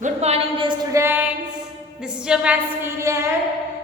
Good morning, dear students. This is your maths period,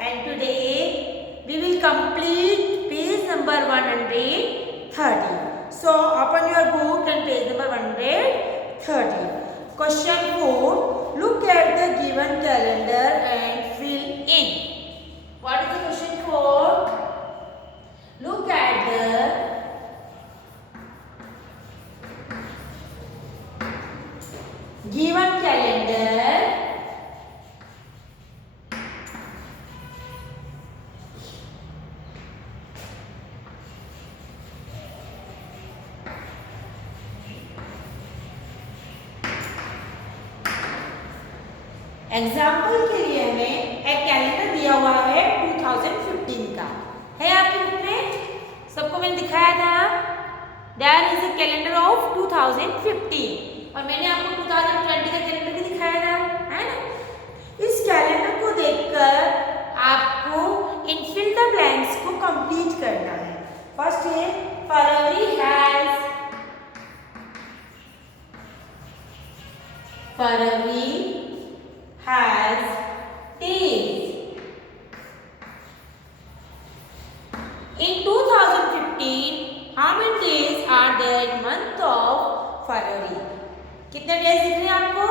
and today we will complete page number 130. So, open your book and page number 130. Question 4. Look at the given calendar and fill in. What is the question 4? Look at the given calendar example के लिए हमें एक calendar दिया हुआ है 2015 का है आपके बुक में। सबको मैंने दिखाया था there is a calendar of 2015 और मैंने आपको 2020 का कैलेंडर भी दिखाया था, है ना। इस कैलेंडर को देखकर आपको इन फिल द ब्लैंक्स को कंप्लीट करना है। फर्स्ट है फरवरी has days. In 2015, how many days are there in month of February? कितने डेज दिख रहे हैं आपको?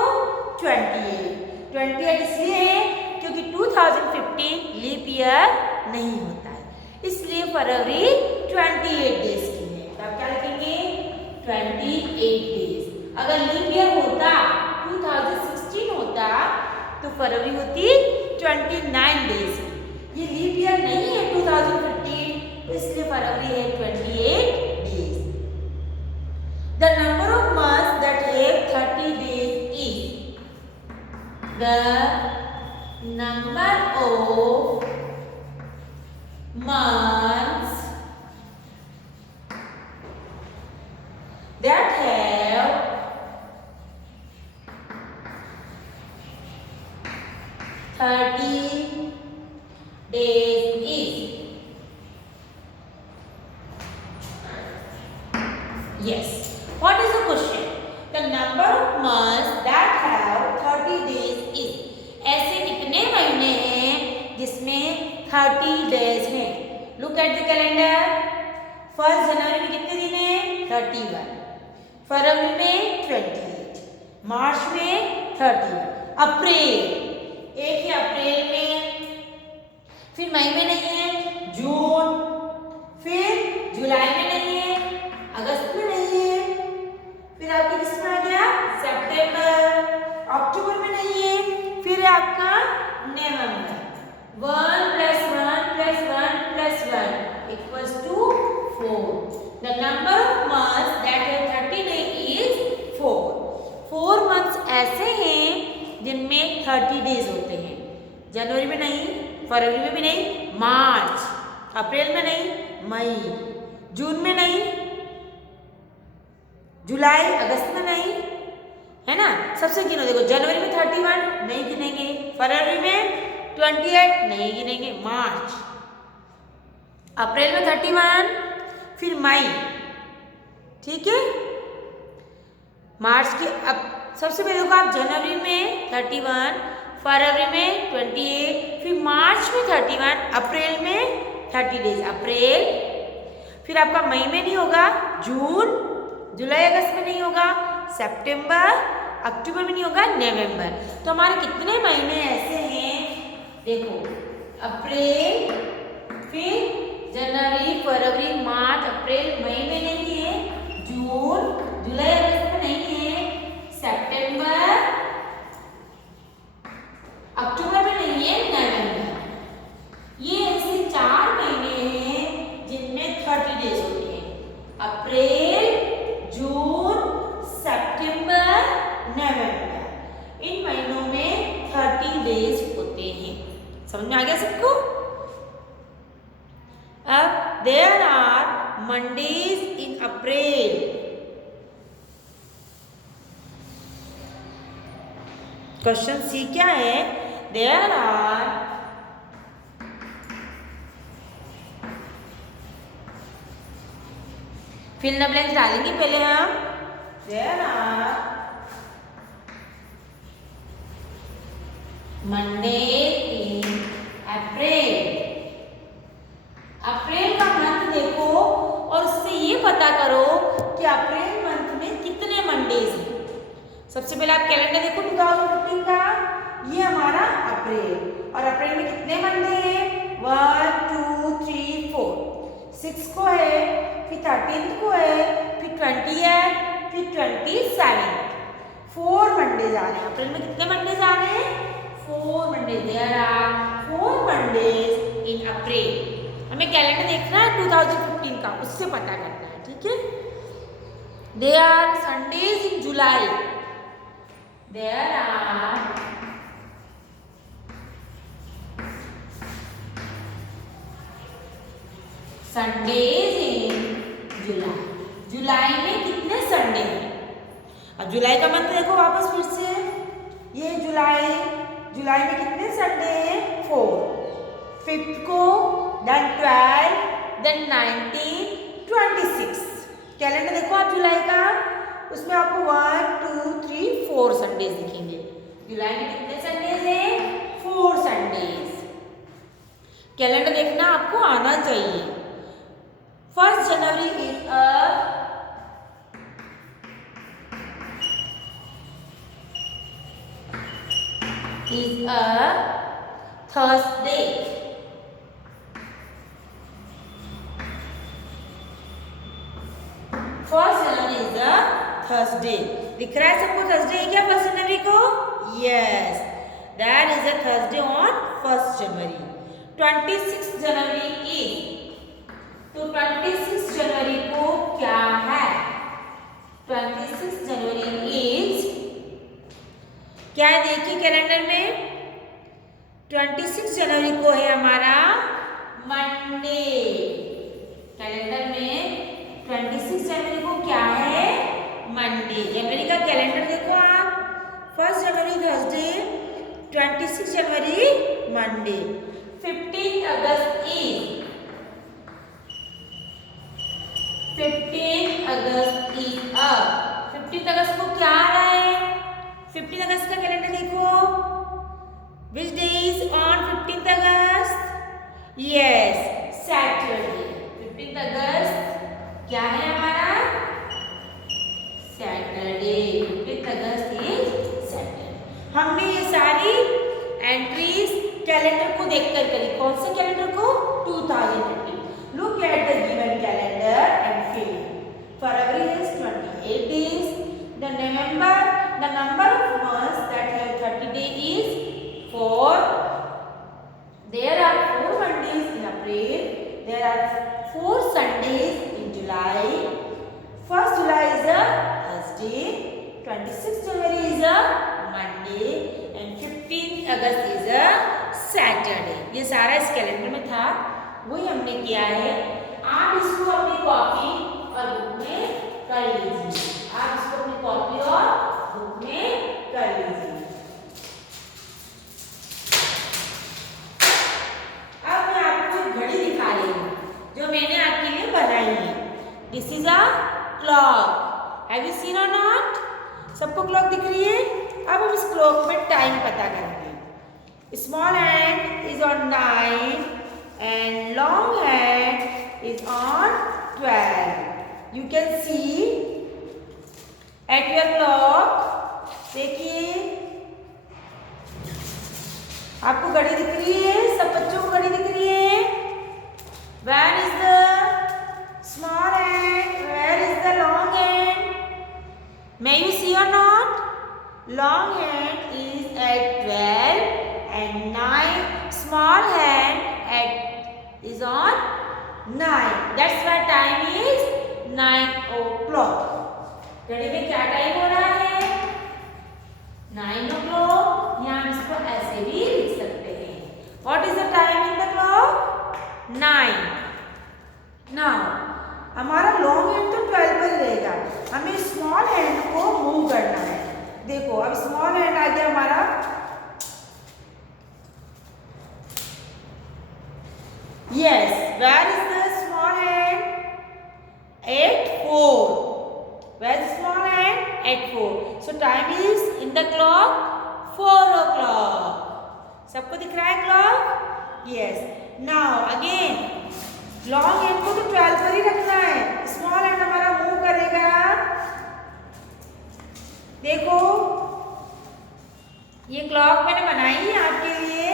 28। 28 इसलिए है क्योंकि 2015 लीप ईयर नहीं होता है, इसलिए फरवरी 28 डेज की है। तो आप क्या लिखेंगे? 28 डेज। अगर लीप ईयर होता 2016 होता तो फरवरी होती 29 डेज की। ये लीप ईयर नहीं है 2015, तो इसलिए फरवरी है 28 days. The number of months that have 30 days is the number of months that have 30 days is, yes. What is the question? The number of months that have 30 days is. ऐसे कितने महीने हैं जिसमें 30 डेज हैं? Look at the calendar. 1 जनवरी में कितने दिन हैं? 31। फरवरी में 28, मार्च में 30, अप्रैल एक है अप्रैल में, फिर मई में नहीं है, जून, फिर जुलाई में नहीं है, अगस्त में नहीं है, फिर आपके किसमें आ गया? सितंबर, अक्टूबर में नहीं है, फिर है आपका नवंबर। 1 + 1 + 1 + 1 equals to 4. The number of months that have 30 days is 4. 4 months ऐसे हैं जिनमें 30 डेज होते हैं। जनवरी में नहीं, फरवरी में भी नहीं, मार्च, अप्रैल में नहीं, मई, जून में नहीं, जुलाई, अगस्त में नहीं, है ना। सबसे गिनो, देखो जनवरी में 31 नहीं गिनेंगे, फरवरी में 28 नहीं गिनेंगे, मार्च, अप्रैल में 31, फिर मई, ठीक है। मार्च के अब सबसे पहले देखो आप जनवरी में 31, फरवरी में 28, फिर मार्च में 31, अप्रैल में 30 डेज अप्रैल, फिर आपका मई में नहीं होगा, जून, जुलाई अगस्त में नहीं होगा, सितंबर, अक्टूबर में नहीं होगा, नवंबर। तो हमारे कितने महीने ऐसे हैं? देखो अप्रैल, फिर जनवरी, फरवरी, मार्च, अप्रैल, मई में नहीं है, जून, जुलाई अगस्त में नहीं है, सितंबर, अक्टूबर में नहीं है, नवंबर। ये ऐसे 4 महीने हैं जिनमें 30 डेज होते हैं। अप्रैल, जून, सितंबर, नवंबर, इन महीनों में 30 डेज होते हैं। समझ में आ गया सबको? अब there are Mondays in April. Question C क्या है? There are fill the blanks डालेंगे पहले हम। देयर आर Mondays in April. अप्रैल का मंथ देखो और उससे ये पता करो कि अप्रैल मंथ में कितने मंडेज हैं। सबसे पहले आप कैलेंडर देखो 2015 का, ये हमारा अप्रैल, और अप्रैल में कितने मंडे हैं? 1 2 3 4, 6 को है, फिर 13 को है, फिर 28, फिर 27, 4 मंडेज आ रहे हैं। अप्रैल में कितने मंडेज आ रहे हैं? 4 Mondays. There are 4 Mondays in अप्रैल। हमें कैलेंडर देखना है 2015 का, उससे पता करना है, ठीक है। There are Sundays in July. There are Sundays in July. जुलाई में कितने संडे हैं? अब जुलाई का मंथ देखो वापस फिर से, ये जुलाई, जुलाई में कितने संडे हैं? 4, 5th को, देन 12, देन 19, 26। कैलेंडर देखो आप जुलाई का, उसमें आपको 1 2 3 4 संडेज दिखेंगे। जुलाई में कितने संडेज हैं? 4 संडेज। कैलेंडर देखना आपको आना चाहिए। 1 जनवरी is a Thursday. First January is a Thursday. दिख रहा है सबको थर्सडे है क्या 1 जनवरी को? Yes, that is a Thursday on 1 January. 26 January is, तो 26 जनवरी को क्या है? 26 जनवरी इज क्या है? देखिए कैलेंडर में 26 जनवरी को है हमारा मंडे। कैलेंडर में 26 जनवरी को क्या है? मंडे। जनवरी का कैलेंडर देखो आप, 1 जनवरी थर्सडे, 26 जनवरी Monday. 15 August is, 15 August is अब, 15 अगस्त को क्या आ रहा है? 15 अगस्त का कैलेंडर देखो, which day is on 15 August? Yes, Saturday. 15 अगस्त क्या है हमारा? सैटरडे। 15 August is Saturday. हमने ये सारी एंट्रीज कैलेंडर को देखकर करी। कौन से कैलेंडर को? 2015। Look at the given calendar and fill. February is 28 days. The number of months that have 30 days is 4. There are 4 Mondays in April. There are 4 Sundays in July. 1st July is a Thursday. 26th January is a Monday. And 15th August is a Saturday. ये सारा इस calendar में था, वही हमने किया है। आप इसको अपनी कॉपी और बुक में कर लीजिए। आप इसको अपनी कॉपी और बुक में कर लीजिए। अब मैं आपको एक घड़ी दिखा रही हूँ जो मैंने आपके लिए बनाई है। This is a clock. Have you seen और नॉट? सबको क्लॉक दिख रही है? अब हम इस क्लॉक में टाइम पता करेंगे। Small hand is on 9 and long hand is on 12. You can see at your clock. देखिए आपको घड़ी दिख रही है? सब बच्चों को घड़ी दिख रही है? Where is the small hand? Where is the long hand? May you see or not? Long hand is at 12 and 9. Small hand at is on 9. That's why time is 9 o'clock. घड़ी में क्या टाइम हो रहा है? 9 o'clock. या हम इसको ऐसे भी लिख सकते हैं। What is the time in the clock? 9. Now हमारा लॉन्ग हैंड तो 12 पर रहेगा, हमें स्मॉल हैंड को मूव करना है। देखो अब स्मॉल हैंड आ गया हमारा, yes, where is the small hand? At 4. Where is the small hand? At 4. So time is in the clock 4 o'clock. सबको दिख रहा है clock? Yes. Now again long and को तो 12 पर ही रखना है, स्मॉल एंड हमारा मूव करेगा। देखो ये क्लॉक मैंने बनाई है आपके लिए।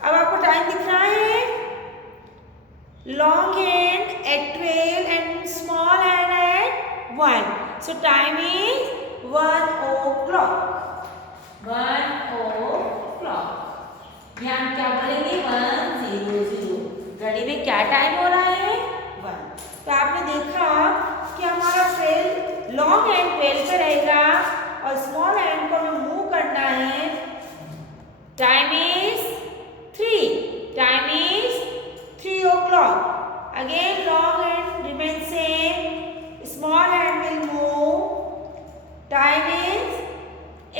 अब आपको टाइम दिख रहा है, लॉन्ग एंड एट 12 एंड small hand at 1। So time is 1 o'clock। 1 o'clock। यहाँ हम क्या बोलेंगे? 1:00। घड़ी में क्या टाइम हो रहा है? 1। तो आपने देखा कि हमारा ट्वेल लॉन्ग एंड 12 पे रहेगा और स्मॉल एंड को हमें मूव करना है। Time is 3। Time is 3 o'clock। Again long and remain same, small and will move. Time is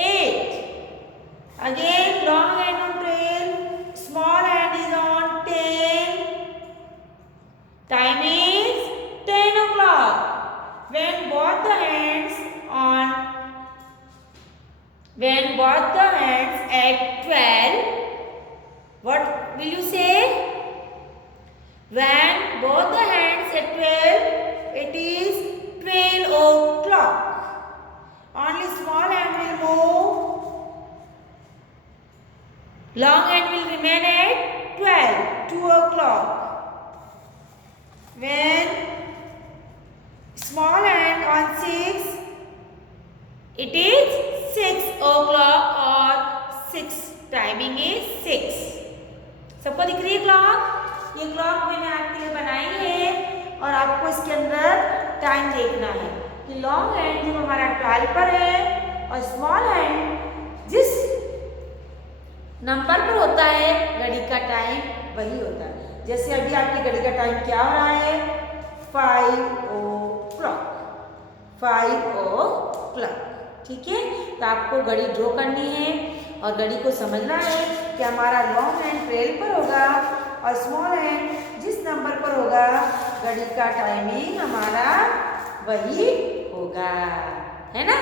8। Again long end on 12, small end is on 10. Time is 10 o'clock. When both the hands at 12, what will you say? When both the hands at 12, it is 12 o'clock. Only small end will move. Long end will remain at 12, 2 o'clock. When small end on 6, it is 6 o'clock or 6, timing is 6. सबको दिख रही है clock? ये clock मैंने आपके लिए बनाई है और आपको इसके अंदर टाइम देखना है कि लॉन्ग एंड जब हमारा 12 पर है और स्मॉल एंड जिस नंबर पर होता है घड़ी का टाइम वही होता है। जैसे अभी आपकी घड़ी का टाइम क्या हो रहा है? 5 o'clock। 5 o'clock। ठीक है, तो आपको घड़ी ड्रॉ करनी है और घड़ी को समझना है कि हमारा लॉन्ग एंड 12 पर होगा और स्मॉल एंड जिस नंबर पर होगा घड़ी का टाइमिंग हमारा वही होगा। है ना?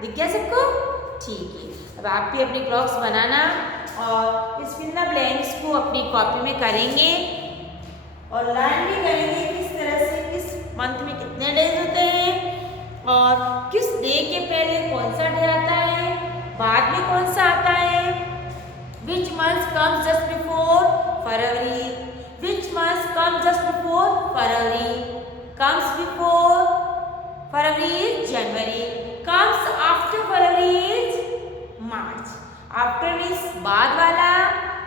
दिख गया सबको? ठीक है, अब आप भी अपनी क्लॉक्स बनाना और इस फिल द ब्लैंक्स को अपनी कॉपी में करेंगे और लर्न भी करेंगे किस तरह से किस मंथ में कितने डेज होते हैं और किस डे के पहले कौन सा डे आता है, बाद में कौन सा आता है। विच month comes just before February, which month comes just before February, comes before February is January, comes after February is March. After means बाद वाला,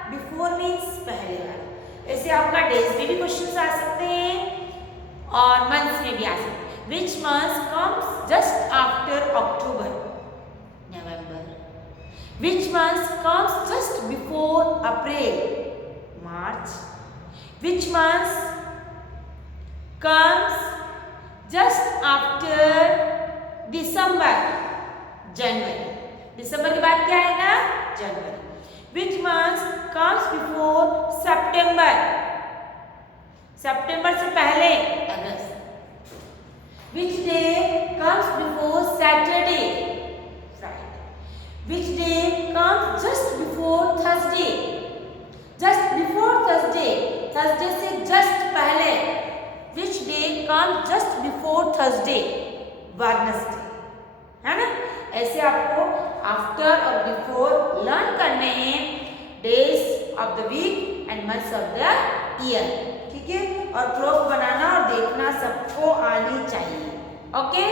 बिफोर मीन्स पहले वाला। ऐसे आपका डेज में भी क्वेश्चन आ सकते हैं और मंथ्स में भी आ सकते हैं। Which month comes just after October, नवंबर। Which month comes just before April, मार्च। Which month comes just after December, जनवरी। दिसंबर के बाद क्या आएगा? जनवरी। Which month comes before September, सितंबर से पहले अगस्त। Which day comes before Saturday, Friday. Which day comes just before Thursday, just before Thursday, Thursday से जस्ट पहले। Which day comes just before Thursday, Wednesday. है ना? ऐसे आपको आफ्टर और बिफोर लर्न करने हैं days of the week and months of the year. ठीक है, और क्लॉक बनाना और देखना सबको आनी चाहिए। ओके।